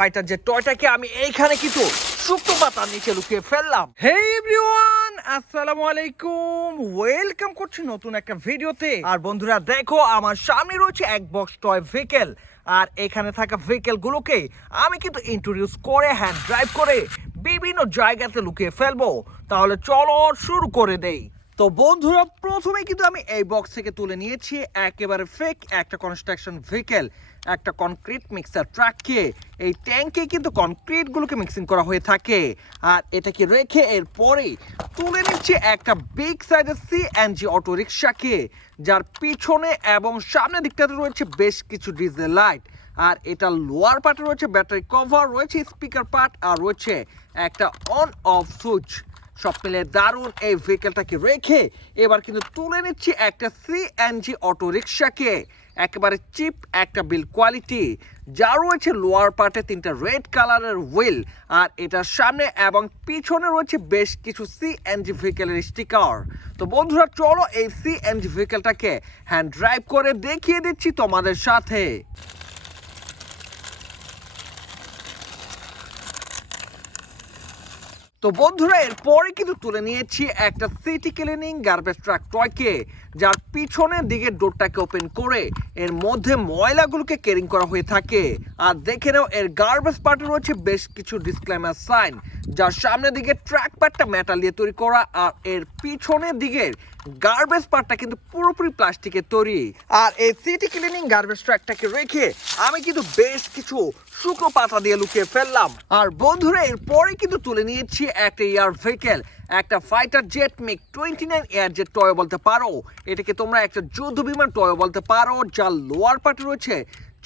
Fighter যে টয়টাকে আমি এইখানে কিন্তু শুকনো পাতার নিচে লুকিয়ে ফেললাম। হে এভরিওয়ান, আসসালামু আলাইকুম, ওয়েলকাম করছি নতুন একটা ভিডিওতে। আর বন্ধুরা দেখো, আমার সামনে রয়েছে এক বক্স টয় ভেহিকেল, আর এখানে থাকা ভেহিকেল গুলোকে আমি কিন্তু ইন্ট্রোডিউস করে হ্যান্ড ড্রাইভ করে বিভিন্ন জায়গাতে লুকিয়ে ফেলবো। তাহলে চলো শুরু করে দেই। তো বন্ধুরা, প্রথমে কিন্তু আমি এই বক্স থেকে তুলে নিয়েছি একেবারে ফেক একটা কনস্ট্রাকশন ভেহিকেল, একটা কনক্রিট মিক্সার ট্রাককে। এই ট্যাঙ্কে কিন্তু কনক্রিটগুলোকে মিক্সিং করা হয়ে থাকে, আর এটাকে রেখে এরপরে তুলে নিচ্ছি একটা বিগ সাইজের CNG অটো রিক্সাকে, যার পিছনে এবং সামনের দিকটাতে রয়েছে বেশ কিছু ডিজেল লাইট, আর এটা লোয়ার পার্টে রয়েছে ব্যাটারি কভার, রয়েছে স্পিকার পার্ট, আর রয়েছে একটা অন অফ সুইচ। সব মিলে দারুণ এই ভেহিকেলটাকে রেখে এবার কিন্তু তুলে নিচ্ছি একটা CNG অটো রিক্সাকে, একেবারে চিপ একটা বিল কোয়ালিটি, যা রয়েছে লোয়ার পার্টে 3টা রেড কালারের হুইল, আর এটার সামনে এবং পিছনে রয়েছে বেশ কিছু CNG ভেহিকেলের স্টিকার। তো বন্ধুরা চলো এই CNG ভেহিকেলটাকে হ্যান্ড ড্রাইভ করে দেখিয়ে দিচ্ছি তোমাদের সাথে। তো বন্ধুরা এরপরে কিন্তু তুলে নিয়েছি একটা সিটি ক্লিনিং গার্বেজ ট্রাক টয়কে, যার পিছনের দিকে ডোরটাকে ওপেন করে এর মধ্যে ময়লাগুলোকে ক্যারিং করা হয়ে থাকে। আর দেখে নাও, এর গার্বেজ পার্টে রয়েছে বেশ কিছু ডিসক্লেমার সাইন, যার সামনের দিকে ট্র্যাক পার্টটা মেটাল দিয়ে তৈরি করা, আর এর পিছনের দিকের গার্বেজ পার্টটা কিন্তু পুরোপুরি প্লাস্টিকের তৈরি। আর এই সিটি ক্লিনিং গার্বেজ ট্রাকটাকে রেখে আমি কিন্তু বেশ কিছু শুকনো পাতা দিয়ে লুকিয়ে ফেললাম। আর বন্ধুরা এরপরে কিন্তু তুলে নিয়েছি একটা এয়ার ভেহিকেল, একটা fighter jet MiG 29 air jet toy বলতে পারো, এটাকে তোমরা একটা যুদ্ধ বিমান টয় বলতে পারো, যার লোয়ার পার্টে রয়েছে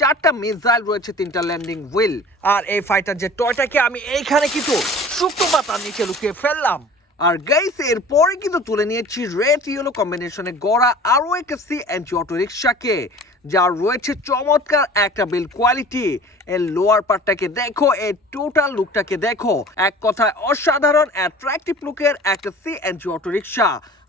4টা মিসাইল, রয়েছে 3টা ল্যান্ডিং হুইল। আর এই ফাইটার জেট টয়টাকে আমি এইখানে কিন্তু শুকনো পাতার নিচে লুকিয়ে ফেললাম। আর গাইস এরপরে কিন্তু তুলে নিয়েছি রেড ইয়েলো কম্বিনেশনে গড়া আরও একটা CNG অটো রিক্সাকে, যার রয়েছে চমৎকার একটা বিল কোয়ালিটি। এর লোয়ার পার্টটাকে দেখো, এর টোটাল লুকটাকে দেখো, এক কথায় অসাধারণ অ্যাট্রাকটিভ লুকের একটা CNG অটো রিক্সা।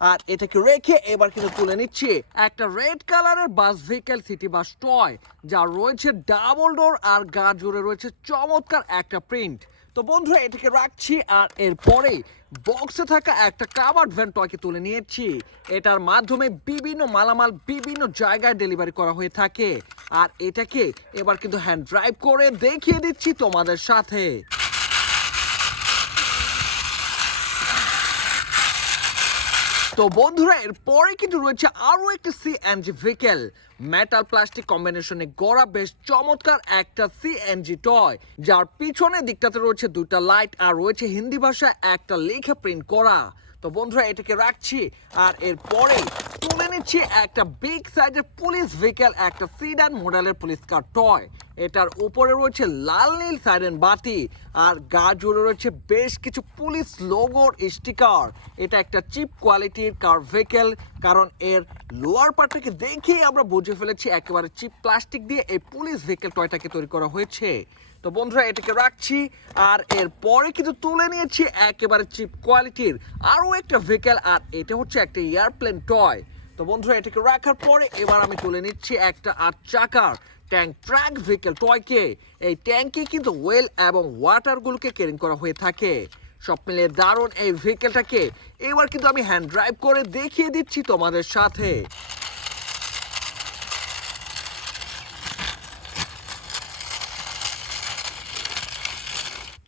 আর এটাকে রেখে এবার কিন্তু তুলে নিচ্ছি একটা রেড কালারের বাস ভেহিকেল সিটি বাস টয়, যার রয়েছে ডাবল ডোর, আর গা জুড়ে রয়েছে চমৎকার একটা প্রিন্ট। তো বন্ধুরা এটাকে রাখছি, আর এরপরে বক্সে থাকা একটা কাভার্ড ভ্যান টয়কে তুলে নিয়েছি। এটার মাধ্যমে বিভিন্ন মালামাল বিভিন্ন জায়গায় ডেলিভারি করা হয়ে থাকে, আর এটাকে এবার কিন্তু হ্যান্ড ড্রাইভ করে দেখিয়ে দিচ্ছি তোমাদের সাথে। তো বন্ধুরা এরপরে কিন্তু রয়েছে আরো একটা CNG ভেহিকেল, মেটাল প্লাস্টিক কম্বিনেশনে গড়া বেশ চমৎকার একটা CNG টয়, যার পিছনের দিকটাতে রয়েছে 2টা লাইট, আর রয়েছে হিন্দি ভাষায় একটা লেখা প্রিন্ট করা। তো বন্ধুরা এটাকে রাখছি, আর এরপরে তুলে নিচ্ছি একটা বিগ সাইজের পুলিশ ভেহিকেল, একটা সিডান মডেলের পুলিশ কার টয়। এটার উপরে রয়েছে লাল নীল সাইরেন বাতি, আর গা জুড়ে রয়েছে বেশ কিছু পুলিশ লোগোর স্টিকার। এটা একটা চিপ কোয়ালিটির কার ভেহিকেল, কারণ এর লোয়ার পার্টটাকে দেখেই আমরা বুঝে ফেলেছি একেবারে চিপ প্লাস্টিক দিয়ে এই পুলিশ ভেহিকেল টয়টাকে তৈরি করা হয়েছে। তো বন্ধুরা এটাকে রাখছি, আর এরপরে কিন্তু তুলে নিয়েছি একেবারে চিপ কোয়ালিটির আরও একটা ভেহিকেল, আর এটা হচ্ছে একটা এয়ারপ্লেন টয়। তো বন্ধুরা এটাকে রাখার পরে এবার আমি তুলে নিচ্ছি একটা 8 চাকার ট্যাঙ্ক ট্রাক ভেহিকেল টয়কে। এই ট্যাঙ্কে কিন্তু ওয়েল এবং ওয়াটারগুলোকে ক্যারিং করা হয়ে থাকে। সব মিলিয়ে দারুণ এই ভেহিকেলটাকে এবার কিন্তু আমি হ্যান্ড ড্রাইভ করে দেখিয়ে দিচ্ছি তোমাদের সাথে।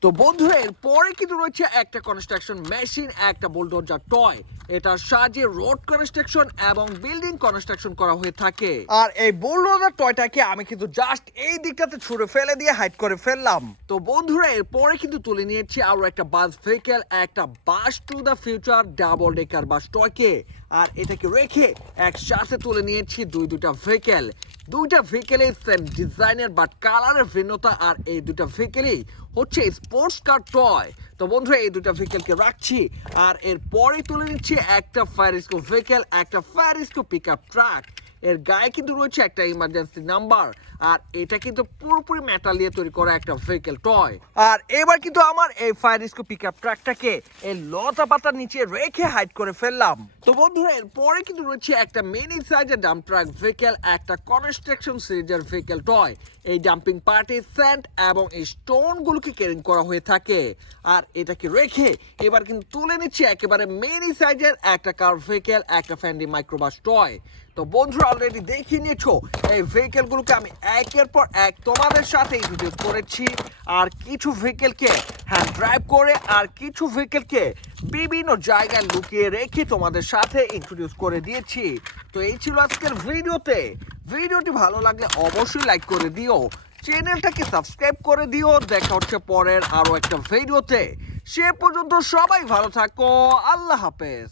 তো বন্ধুরা এরপরে কিন্তু রয়েছে একটা কনস্ট্রাকশন মেশিন, একটা বুলডোজার টয়। এটার সাহায্যে রোড কনস্ট্রাকশন এবং বিল্ডিং কনস্ট্রাকশন করা হয়ে থাকে। আর এই বুলডোজার টয়টাকে আমি কিন্তু জাস্ট এই দিকটাতে ছুঁড়ে ফেলে দিয়ে হাইড করে ফেললাম। তো বন্ধুরা এরপরে কিন্তু তুলে নিয়েছি আরো একটা বাস ভেহিকেল, একটা bus to the future double decker bus টয়কে, আর এটাকে রেখে একসাথে তুলে নিয়েছি দুইটা ভেহিকেল। দুইটা ভেহিকেলের সেম ডিজাইনের বাট কালারের ভিন্নতা, আর এই দুইটা ভেহিকেলই হচ্ছে স্পোর্টস কার টয়। তো বন্ধুরা এই দুইটা ভেহিকেলকে রাখছি, আর এরপরে তুলে নিচ্ছি একটা ফায়ার রেস্কিউ ভেহিকেল, একটা ফায়ার রেস্কিউ পিকআপ ট্রাক। এর গায়ে কিন্তু রয়েছে একটা ইমার্জেন্সি নাম্বার, আর এটা কিন্তু পুরোপুরি মেটাল দিয়ে তৈরি করা একটা ভেহিকেল টয়। আর এবার কিন্তু আমার এই ফায়ার রেস্কিউ পিকআপ ট্রাকটাকে এই লতা পাতার নিচে রেখে হাইড করে ফেললাম। তো বন্ধুরা, এরপরে কিন্তু রয়েছে একটা মিনি সাইজের ডাম্প ট্রাক ভেহিকেল, একটা কনস্ট্রাকশন সিরিজের ভেহিকেল টয়। এই ডাম্পিং পার্টি স্যান্ড এবং এই স্টোনগুলোকে ক্যারিং করা হয়ে থাকে। আর এটাকে রেখে এবার কিন্তু তুলে নিচ্ছে একেবারে মিনি সাইজের একটা কার ভেহিকেল, একটা ফ্যান্ডি মাইক্রোবাস টয়। তো বন্ধুরা, অলরেডি দেখিয়ে নিয়েছো এই ভেহিকেলগুলোকে আমি একের পর এক তোমাদের সাথে ইন্ট্রোডিউস করেছি। আর কিছু ভেহিকেলকে হ্যান্ড ড্রাইভ করে আর কিছু ভেহিকেলকে বিভিন্ন জায়গায় লুকিয়ে রেখে তোমাদের সাথে ইন্ট্রোডিউস করে দিয়েছি। তো এই ছিল আজকের ভিডিওটি ভালো লাগলে অবশ্যই লাইক করে দিও, চ্যানেলটাকে সাবস্ক্রাইব করে দিও। দেখা হচ্ছে পরের আরো একটা ভিডিওতে। সে পর্যন্ত সবাই ভালো থাকো, আল্লাহ হাফেজ।